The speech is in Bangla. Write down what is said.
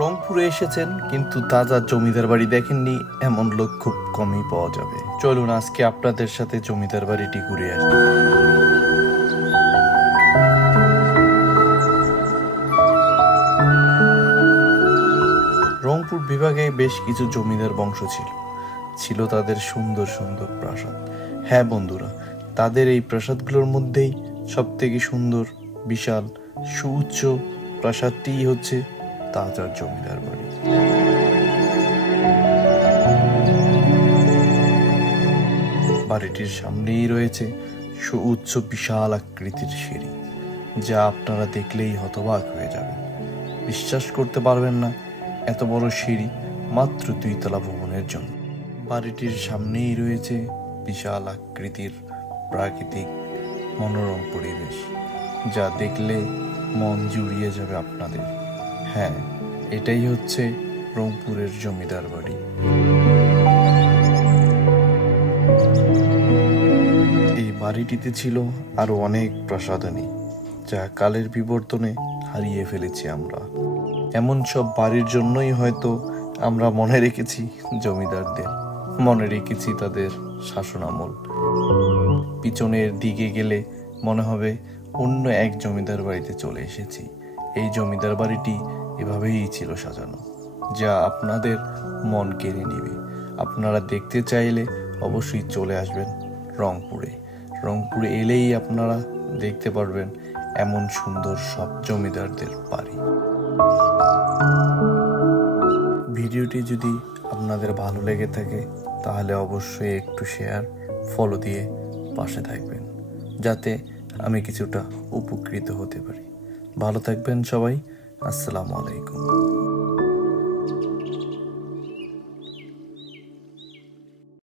রংপুরে এসেছেন, কিন্তু তাজা জমিদার বাড়ি দেখেননি, এমন লোক খুব কমই পাওয়া যাবে। চলুন আজকে আপনাদের সাথে জমিদার বাড়িটি ঘুরে আসি। রংপুর বিভাগে বেশ কিছু জমিদার বংশ ছিল। ছিল তাদের সুন্দর সুন্দর প্রাসাদ। হ্যাঁ বন্ধুরা, তাদের এই প্রাসাদগুলোর মধ্যেই সব থেকে সুন্দর, বিশাল, সুউচ্চ প্রাসাদটিই হচ্ছে তাজার জমিদার বাড়ি। বাড়িটির সামনেই রয়েছে সুউচ্চ বিশাল আকৃতির সিঁড়ি, যা আপনারা দেখলেই হতবাক হয়ে যাবেন। বিশ্বাস করতে পারবেন না, এত বড় সিঁড়ি মাত্র দুইতলা ভবনের জন্য। বাড়িটির সামনেই রয়েছে বিশাল আকৃতির প্রাকৃতিক মনোরম পরিবেশ, যা দেখলে মন জুড়িয়ে যাবে আপনাদের। হ্যাঁ এটাই হচ্ছে রংপুরের জমিদার বাড়ি। এই বাড়িটিতে ছিল আরও অনেক প্রসাধনী যা কালের বিবর্তনে হারিয়ে ফেলেছি আমরা। এমন সব বাড়ির জন্যই হয়তো আমরা মনে রেখেছি জমিদারদের, মনে রেখেছি তাদের শাসনামল। পিছনের দিকে গেলে মনে হবে অন্য এক জমিদার বাড়িতে চলে এসেছি। এই জমিদার বাড়িটি এভাবেই ছিল সাজানো, যা আপনাদের মন কেড়ে নেবে। আপনারা দেখতে চাইলে অবশ্যই চলে আসবেন রংপুরে। রংপুরে এলেই আপনারা দেখতে পারবেন এমন সুন্দর সব জমিদারদের বাড়ি। ভিডিওটি যদি আপনাদের ভালো লেগে থাকে, তাহলে অবশ্যই একটু শেয়ার ফলো দিয়ে পাশে থাকবেন, যাতে আমি কিছুটা উপকৃত হতে পারি। ভালো থাকবেন সবাই। আসসালামু আলাইকুম।